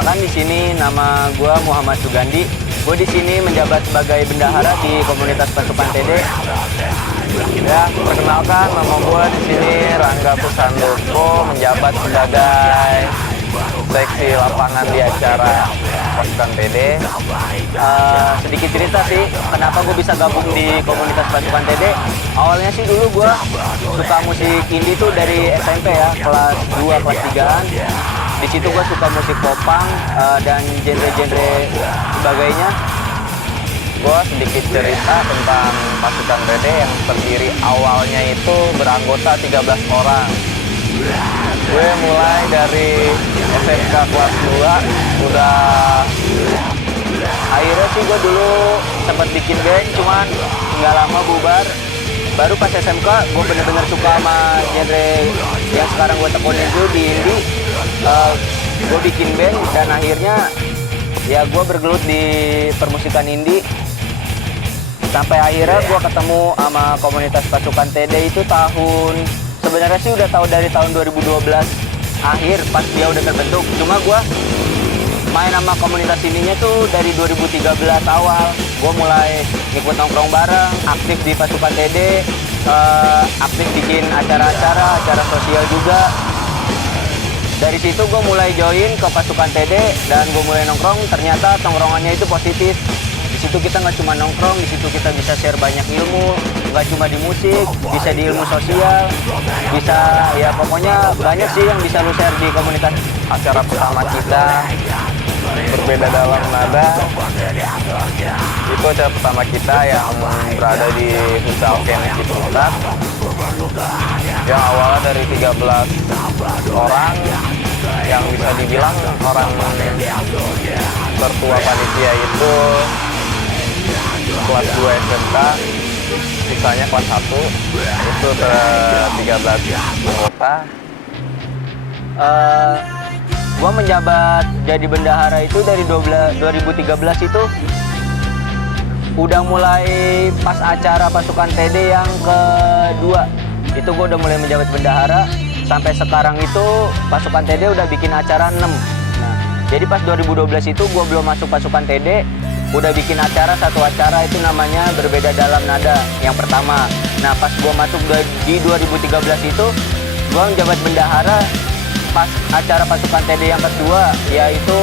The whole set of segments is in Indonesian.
Perkenalkan di sini nama gue Muhammad Sugandi. Gue di sini menjabat sebagai bendahara di komunitas pasukan TD. Ya, perkenalkan nama gue di sini Rangga Pusandoko, menjabat sebagai seksi lapangan di acara pasukan TD. Sedikit cerita sih, kenapa gue bisa gabung di komunitas pasukan TD. Awalnya sih dulu gue suka musik indie tuh dari SMP ya, kelas 2, kelas 3-an. Di situ gue suka musik popang dan genre-genre sebagainya. Gue sedikit cerita tentang pasukan TD yang terdiri awalnya itu beranggota 13 orang. Gue mulai dari SMK kelas 2, udah akhirnya sih gue dulu sempat bikin band, cuman nggak lama bubar. Baru pas SMK gue bener-bener suka sama genre yang sekarang gue tekunin dulu di indie. Gue bikin band dan akhirnya ya gue bergelut di permusikan indie. Sampai akhirnya gue ketemu sama komunitas pasukan TD itu sebenarnya sih udah tahu dari tahun 2012 akhir pas dia udah terbentuk. Cuma gue main sama komunitas ininya tuh dari 2013 awal. Gue mulai ikut nongkrong bareng, aktif di pasukan TD, aktif bikin acara sosial juga. Dari situ gue mulai join ke pasukan TD dan gue mulai nongkrong. Ternyata nongkrongannya itu positif. Di situ kita nggak cuma nongkrong, di situ kita bisa share banyak ilmu, nggak cuma di musik, bisa di ilmu sosial, bisa ya pokoknya banyak sih yang bisa lu share di komunitas. Acara pertama kita berbeda dalam nada, itu acara pertama kita yang berada di Futsal Camp Ciputat, yang awalnya dari 13 orang, yang bisa dibilang orang tertua panitia itu kelas 2 SMK, sisanya kelas 1, itu 13 anggota. Gue menjabat jadi bendahara itu dari 2013 itu udah mulai pas acara pasukan TD yang kedua. Itu gue udah mulai menjabat bendahara. Sampai sekarang itu pasukan TD udah bikin acara 6. Nah, jadi pas 2012 itu gue belum masuk pasukan TD, udah bikin satu acara itu namanya Berbeda Dalam Nada yang pertama. Nah pas gue masuk di 2013 itu gue menjabat bendahara pas acara pasukan TD yang kedua, yaitu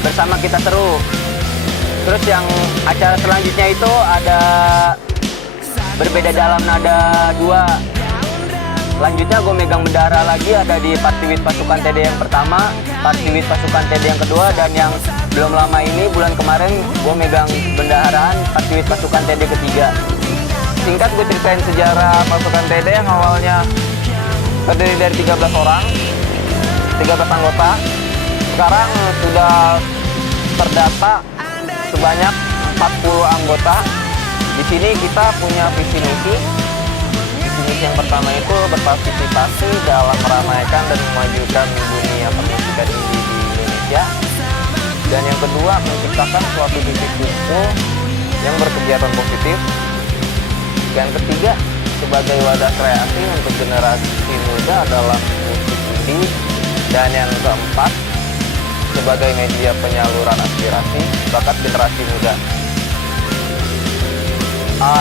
Bersama Kita Seru. Terus yang acara selanjutnya itu ada Berbeda Dalam Nada 2. Lanjutnya gue megang bendahara lagi, ada di Partiwid pasukan TD yang pertama, Partiwid pasukan TD yang kedua, dan yang belum lama ini bulan kemarin gue megang bendaharaan Partiwid pasukan TD ketiga. Singkat gue ceritain sejarah pasukan TD yang awalnya terdiri dari 13 orang, 13 anggota. Sekarang sudah terdata sebanyak 40 anggota. Di sini kita punya visi misi. Visi misi yang pertama itu berpartisipasi dalam meramaikan dan memajukan dunia permusikan indie di Indonesia. Dan yang kedua, menciptakan suatu titik kumpul yang berkegiatan positif. Yang ketiga, sebagai wadah kreasi untuk generasi muda dalam musik indie. Dan yang keempat, sebagai media penyaluran aspirasi bakat generasi muda.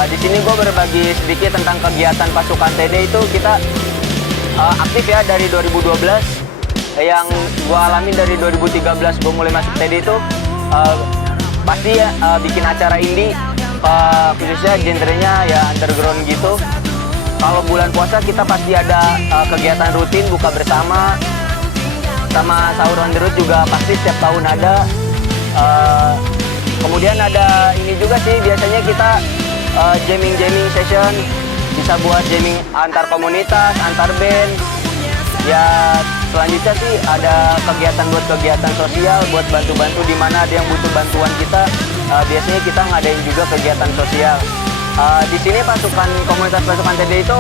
Di sini gue berbagi sedikit tentang kegiatan pasukan TD itu. Kita aktif ya dari 2012. Yang gue alami dari 2013 gue mulai masuk TD itu pasti ya bikin acara indie, khususnya genrenya ya underground gitu. Kalau bulan puasa kita pasti ada kegiatan rutin buka bersama, sama sahur on the road juga pasti setiap tahun ada. Kemudian ada ini juga sih, biasanya kita jamming session, bisa buat jamming antar komunitas, antar band. Ya selanjutnya sih ada kegiatan sosial buat bantu-bantu di mana ada yang butuh bantuan kita. Biasanya kita ngadain juga kegiatan sosial. Di sini komunitas pasukan TD itu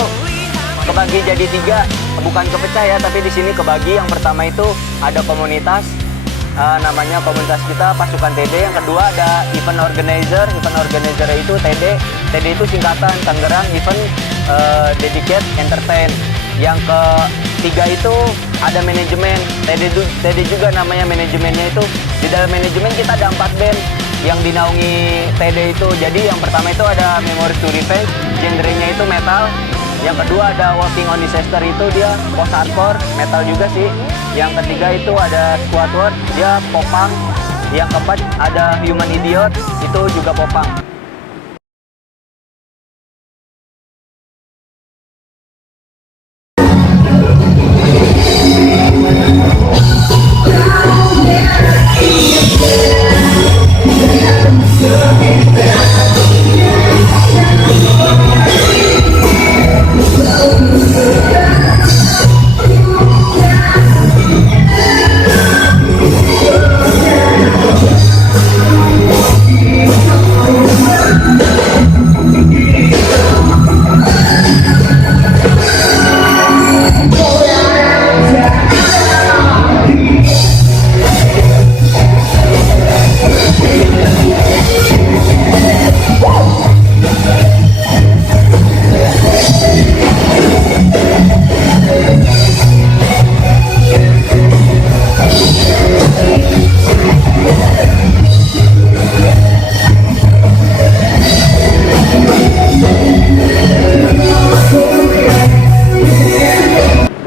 kebagi jadi 3, bukan kepecah ya, tapi di sini kebagi. Yang pertama itu ada komunitas, namanya komunitas kita pasukan TD. Yang kedua ada event organizer itu TD itu singkatan Tangerang Event Dedicate Entertain. Yang ketiga itu ada manajemen. TD juga namanya manajemennya itu. Di dalam manajemen kita ada 4 band yang dinaungi TD itu. Jadi yang pertama itu ada Memories to Revenge, genrenya itu metal. Yang kedua ada Walking on Disaster, itu dia post hardcore, metal juga sih. Yang ketiga itu ada Squad Word, dia popang. Yang keempat ada Human Idiot, itu juga popang.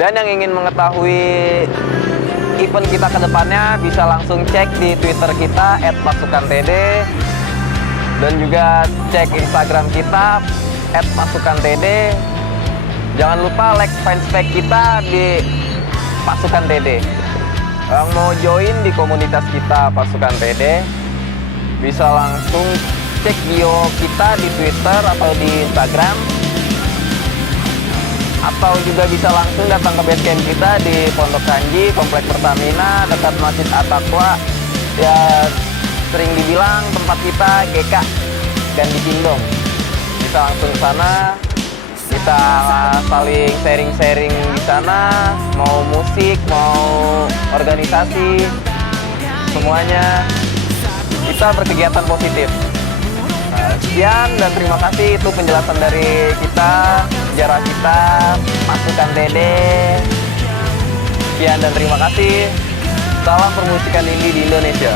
Dan yang ingin mengetahui event kita ke depannya bisa langsung cek di Twitter kita @pasukantd dan juga cek Instagram kita @pasukantd. Jangan lupa like fanspage kita di Pasukan TD. Yang mau join di komunitas kita Pasukan TD bisa langsung cek bio kita di Twitter atau di Instagram, atau juga bisa langsung datang ke base camp kita di Pondok Kanji, Komplek Pertamina, dekat Masjid At-Taqwa. Ya, sering dibilang tempat kita GK dan di Cindong. Bisa langsung ke sana, kita saling sharing-sharing di sana, mau musik, mau organisasi, semuanya kita berkegiatan positif. Sekian dan terima kasih, itu penjelasan dari kita, sejarah kita, Pasukan TD. Sekian dan terima kasih. Salam permusikan indie di Indonesia.